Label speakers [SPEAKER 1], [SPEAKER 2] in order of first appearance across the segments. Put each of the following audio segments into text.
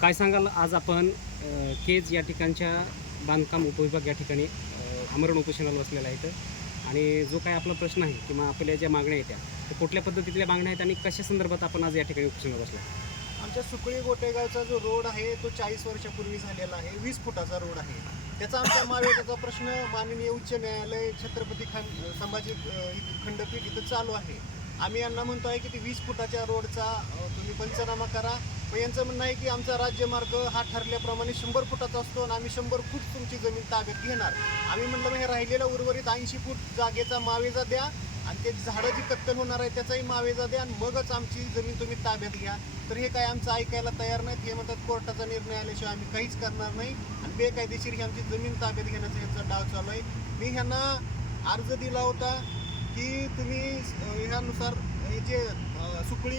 [SPEAKER 1] काय सांगाल आज आपण केज या ठिकाणच्या बांधकाम उपविभाग या ठिकाणी आमरण उपोषणाला बसलेला आहे इथं. आणि जो काय आपला प्रश्न आहे किंवा आपल्या ज्या मागण्या आहेत त्या कुठल्या पद्धतीतल्या मागण्या आहेत आणि कशा संदर्भात आपण आज या ठिकाणी उपोषणाला बसला?
[SPEAKER 2] आमच्या सुकळी गोटेगावचा जो रोड आहे तो चाळीस वर्षापूर्वी झालेला आहे. वीस फुटाचा रोड आहे. त्याचा आमच्या मावेगाचा प्रश्न माननीय उच्च न्यायालय छत्रपती खान संभाजी इथं खंडपीठ इथं चालू आहे. आम्ही यांना म्हणतो आहे की ती वीस फुटाच्या रोडचा तुम्ही पंचनामा करा. पण यांचं म्हणणं आहे की आमचा राज्यमार्ग हा ठरल्याप्रमाणे शंभर फुटाचा असतो आणि आम्ही शंभर फूट तुमची जमीन ताब्यात घेणार. आम्ही म्हणलं मग हे राहिलेला उर्वरित ऐंशी फूट जागेचा मावेजा द्या आणि ते झाडं जी कत्तल होणार आहे त्याचाही मावेजा द्या आणि मगच आमची जमीन तुम्ही ताब्यात घ्या. तर हे काय आमचं ऐकायला तयार नाहीत. हे म्हणतात कोर्टाचा निर्णय आल्याशिवाय आम्ही काहीच करणार नाही आणि बेकायदेशीर ही आमची जमीन ताब्यात घेण्याचा यांचा डाव चालू आहे. मी ह्यांना अर्ज दिला होता. की तुम्ही ह्यानुसार हे जे सुकळी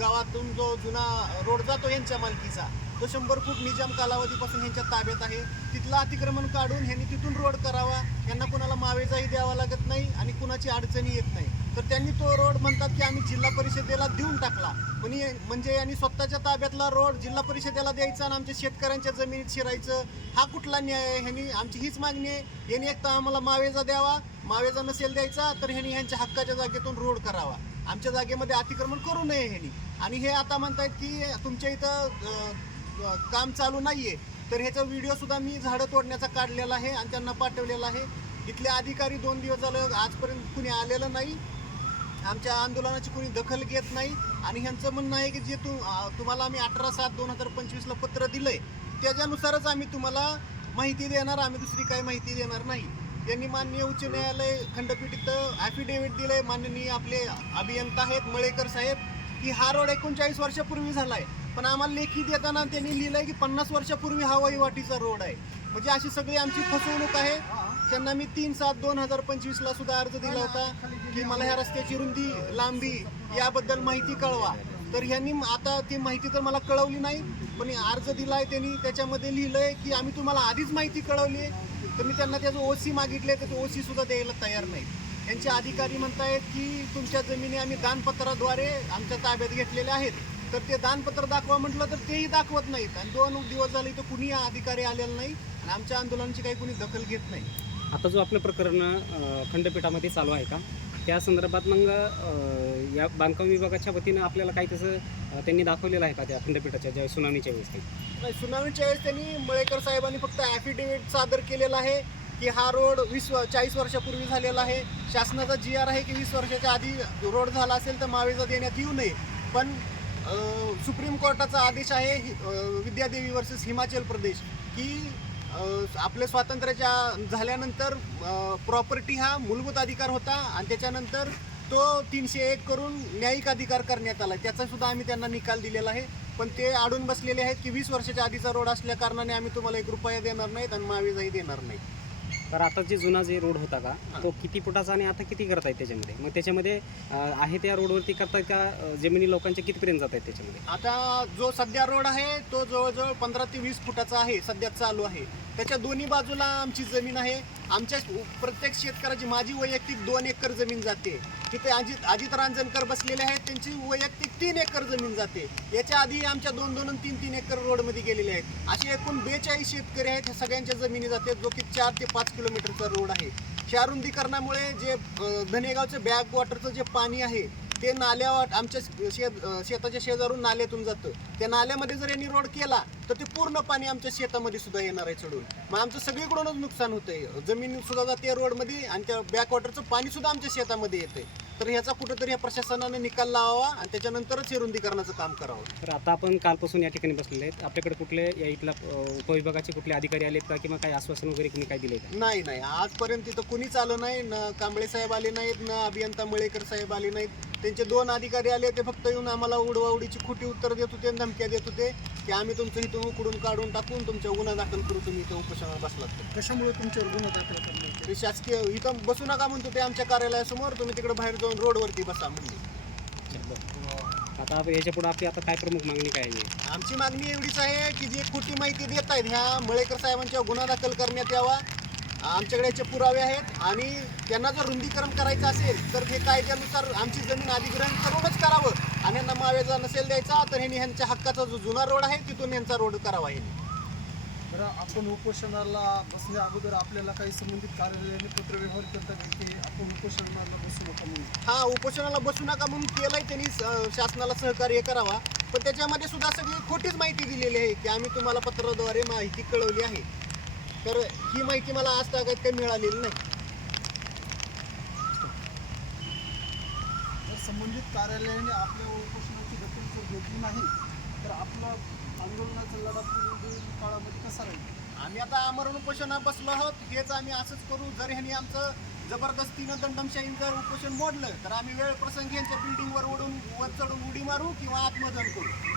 [SPEAKER 2] गावातून जो जुना रोड जातो यांच्या मालकीचा तो शंभर फूट निजाम कालावधीपासून ह्यांच्या ताब्यात आहे. तिथलं अतिक्रमण काढून ह्यांनी तिथून रोड करावा. यांना कुणाला मावेजाही द्यावा लागत नाही आणि कुणाची अडचणी येत नाही. तर त्यांनी तो रोड म्हणतात की आम्ही जिल्हा परिषदेला देऊन टाकला. पण म्हणजे यांनी स्वतःच्या ताब्यातला रोड जिल्हा परिषदेला द्यायचा आणि आमच्या शेतकऱ्यांच्या जमिनीत शिरायचं हा कुठला न्याय आहे? ह्यांनी आमची हीच मागणी आहे. यांनी एक तर आम्हाला मावेजा द्यावा मावेजा नसेल द्यायचा तर ह्यांनी ह्यांच्या हक्काच्या जागेतून रोड करावा. आमच्या जागेमध्ये अतिक्रमण करू नये ह्यांनी. आणि हे आता म्हणतायत की तुमच्या इथं काम चालू नाहीये तर ह्याचा व्हिडिओ सुद्धा मी झाडं तोडण्याचा काढलेला आहे आणि त्यांना पाठवलेला आहे. इथले अधिकारी दोन दिवस झालं आजपर्यंत कुणी आलेलं नाही. आमच्या आंदोलनाची कुणी दखल घेत नाही. आणि ह्यांचं म्हणणं आहे की जे तू तुम्हाला आम्ही अठरा सात दोन हजार पंचवीसला पत्र दिलं आहे त्याच्यानुसारच आम्ही तुम्हाला माहिती देणार आम्ही दुसरी काही माहिती देणार नाही. त्यांनी माननीय उच्च न्यायालय खंडपीठ इथं ॲफिडेव्हिट दिलंय. माननीय आपले अभियंता आहेत मळेकर साहेब की हा रोड एकोणचाळीस वर्षापूर्वी झालाय. पण आम्हाला लेखी देताना त्यांनी लिहिलंय की पन्नास वर्षापूर्वी हा वहिवाटीचा रोड आहे. म्हणजे अशी सगळी आमची फसवणूक आहे. त्यांना मी तीन सात दोन हजार पंचवीसला सुद्धा अर्ज दिला होता की मला ह्या रस्त्याची रुंदी लांबी याबद्दल माहिती कळवा. तर ह्यांनी आता ती माहिती तर मला कळवली नाही पण अर्ज दिलाय त्यांनी. त्याच्यामध्ये लिहिलंय की आम्ही तुम्हाला आधीच माहिती कळवली आहे. तर मी त्यांना त्याचं ओसी मागितले तर ते ओसी सुद्धा द्यायला तयार नाही. त्यांचे अधिकारी म्हणतायत की तुमच्या जमिनी आम्ही दानपत्राद्वारे आमच्या ताब्यात घेतलेल्या आहेत. तर ते दानपत्र दाखवा म्हटलं तर तेही दाखवत नाहीत. आणि दोन दिवस झाले तर कुणी अधिकारी आलेला नाही आणि आमच्या आंदोलनाची काही कुणी दखल घेत नाही.
[SPEAKER 1] आता जो आपलं प्रकरण खंडपीठामध्ये चालू आहे का? त्या संदर्भात मग या बांधकाम विभागाच्या वतीनं आपल्याला काही तसं त्यांनी दाखवलेलं आहे का त्या खंडपीठाच्या ज्या सुनावणीच्या वेळेस
[SPEAKER 2] नाही, सुनावणीच्या वेळेस त्यांनी मळेकर साहेबांनी फक्त ॲफिडेव्हिट सादर केलेला आहे की हा रोड वीस चाळीस वर्षापूर्वी झालेला आहे. शासनाचा जी आर आहे की वीस वर्षाच्या आधी रोड झाला असेल तर मावेजा देण्यात येऊ नये. पण सुप्रीम कोर्टाचा आदेश आहे विद्यादेवी वर्सेस हिमाचल प्रदेश की आपल्या स्वातंत्र्याच्या झाल्यानंतर प्रॉपर्टी हा मूलभूत अधिकार होता आणि त्याच्यानंतर तो तीनशे एक करून न्यायिक अधिकार करण्यात आला. त्याचा सुद्धा आम्ही त्यांना निकाल दिलेला आहे. पण ते अडून बसलेले आहेत की वीस वर्षाच्या आधीचा रोड असल्या कारणाने आम्ही तुम्हाला एक रुपया देणार नाहीत आणि मावेजाही देणार नाही
[SPEAKER 1] तर आता जे जुना जे रोड होता का तो किती फुटाचा आणि आता किती करतायत त्याच्यामध्ये? मग त्याच्यामध्ये आहे त्या रोडवरती करतायत का जमिनी लोकांच्या कितीपर्यंत जात आहेत त्याच्यामध्ये?
[SPEAKER 2] आता जो सध्या रोड आहे तो जवळजवळ पंधरा ते वीस फुटाचा आहे सध्या चालू आहे. त्याच्या दोन्ही बाजूला आमची जमीन आहे. आमच्या प्रत्येक शेतकऱ्याची माझी वैयक्तिक दोन एकर जमीन जाते. तिथे अजित अजित रांजणकर बसलेले आहेत त्यांची वैयक्तिक तीन एकर जमीन जाते. याच्या आधी आमच्या दोन दोन तीन तीन एकर रोडमध्ये गेलेले आहेत. असे एकूण बेचाळीस शेतकरी आहेत ह्या सगळ्यांच्या जमिनी जाते जो की चार ते पाच किलोमीटरचा रोड आहे. शहरुंदीकरणामुळे जे धनेगावचं बॅक वॉटरचं जे पाणी आहे ते नाल्यावर आमच्या शेत शेताच्या शेजारून नाल्यातून जातं. त्या नाल्यामध्ये जर यांनी रोड केला तर ते पूर्ण पाणी आमच्या शेतामध्ये सुद्धा येणार आहे चढून. मग आमचं सगळीकडूनच नुकसान होतंय. जमीन सुद्धा जाते रोडमध्ये आणि त्या बॅकवॉटरचं पाणी सुद्धा आमच्या शेतामध्ये येतंय. तर ह्याचा कुठेतरी ह्या प्रशासनाने निकाल लावावा आणि त्याच्यानंतरच हे रुंदीकरणाचं काम करावं.
[SPEAKER 1] तर आता आपण कालपासून या ठिकाणी बसलेले आहेत. आपल्याकडे कुठले या इथला अ, उपविभागाचे कुठले अधिकारी आलेत का किंवा काही आश्वासन वगैरे कुणी काय दिले का?
[SPEAKER 2] नाही नाही. आजपर्यंत तिथं कुणीच आलं नाही. न कांबळे साहेब आले नाहीत न अभियंता मळेकर साहेब आले नाहीत. त्यांचे दोन अधिकारी आले ते फक्त येऊन आम्हाला उडवाउडीची खोटी उत्तर देत होते धमक्या देत होते. की आम्ही तुमचं इथून उकडून काढून टाकून तुमच्या गुन्हा दाखल करू तुम्ही इथं उपोषणाला बसलात. तर.
[SPEAKER 3] कशामुळे तुमच्यावर गुन्हा दाखल करण्यात
[SPEAKER 2] ते शासकीय इथं बसू नका म्हणतो ते आमच्या कार्यालयासमोर तुम्ही तिकडे बाहेर जाऊन रोडवरती बसा म्हणले
[SPEAKER 1] आता आपण याच्यापुढे आपली आता काय प्रमुख मागणी काय आहे?
[SPEAKER 2] आमची मागणी एवढीच आहे की जी खोटी माहिती देत आहेत ह्या मळेकर साहेबांच्या गुन्हा दाखल करण्यात यावा. आमच्याकडे याचे पुरावे आहेत. आणि त्यांना जर रुंदीकरण करायचं असेल तर हे कायद्यानुसार आमची जमीन अधिग्रहण करूनच करावं. आणि यांना मावेजा नसेल द्यायचा तर ह्यांनी ह्यांच्या हक्काचा जो जुना रोड आहे तिथून यांचा रोड करावा
[SPEAKER 3] बरं आपण उपोषणाला बसण्या अगोदर आपल्याला काही संबंधित कार्यालयाने पत्रव्यवहार करतात की आपण उपोषणाला बसू नका म्हणून?
[SPEAKER 2] हा उपोषणाला बसू नका म्हणून केलंय त्यांनी शासनाला सहकार्य करावा. पण त्याच्यामध्ये सुद्धा सगळी खोटीच माहिती दिलेली आहे की आम्ही तुम्हाला पत्राद्वारे माहिती कळवली आहे. तर ही माहिती मला आज तागात काही मिळालेली नाही.
[SPEAKER 3] जर संबंधित कार्यालयाने आपल्या उपोषणाची दखल जर घेतली नाही तर आपला आंदोलनाचा लढा काळामध्ये कसा राहील?
[SPEAKER 2] आम्ही आता आमरण उपोषणात बसलो आहोत हेच आम्ही असंच करू. जर ह्यांनी आमचं जबरदस्तीनं दंडमशाही जर उपोषण मोडलं तर आम्ही वेळ प्रसंगी यांच्या बिल्डिंगवर ओढून वर चढून उडी मारू किंवा आत्मदहन करू.